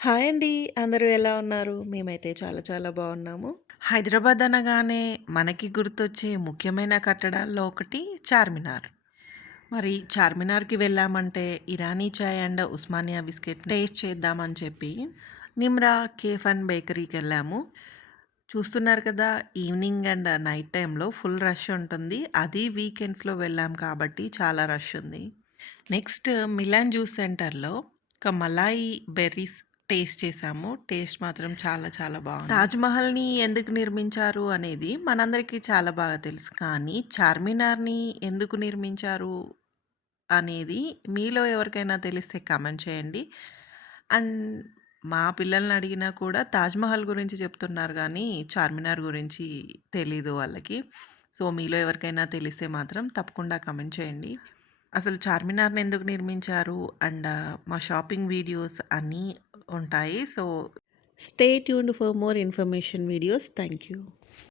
Hi అండి. అందరూ ఎలా ఉన్నారు? మేమైతే చాలా చాలా బావున్నాము. హైదరాబాద్ అనగానే మనకి గుర్తొచ్చే ముఖ్యమైన కట్టడాల్లో ఒకటి చార్మినార్. మరి చార్మినార్‌కి వెళ్ళామంటే ఇరానీ చాయ్ అండ్ ఉస్మానియా బిస్కెట్ టేస్ట్ చేద్దామని చెప్పి నిమ్రా కేఫ్ అండ్ బేకరీకెళ్ళాము. చూస్తున్నారు కదా! ఈవినింగ్ అండ్ నైట్ టైమ్‌లో ఫుల్ రష్ ఉంటుంది. అది వీకెండ్స్‌లో వెళ్ళాం కాబట్టి చాలా రష్ ఉంది. నెక్స్ట్ మిలాన్ జ్యూస్ సెంటర్‌లో ఒక మలాయి బెర్రీస్ టేస్ట్ చేసాము. టేస్ట్ మాత్రం చాలా చాలా బావుంది. తాజ్‌మహల్‌ని ఎందుకు నిర్మించారు అనేది మనందరికీ చాలా బాగా తెలుసు. కానీ చార్మినార్‌ని ఎందుకు నిర్మించారు అనేది మీలో ఎవరికైనా తెలిస్తే కామెంట్ చేయండి. అండ్ మా పిల్లల్ని అడిగినా కూడా తాజ్‌మహల్ గురించి చెప్తున్నారు గానీ, చార్మినార్ గురించి తెలీదు వాళ్ళకి. సో, మీలో ఎవరికైనా తెలిస్తే మాత్రం తప్పకుండా కామెంట్ చేయండి. అసలు చార్మినార్‌ని ఎందుకు నిర్మించారు? అండ్ మా షాపింగ్ వీడియోస్ అన్నీ ఉంటాయి. So, stay tuned for more information videos. Thank you.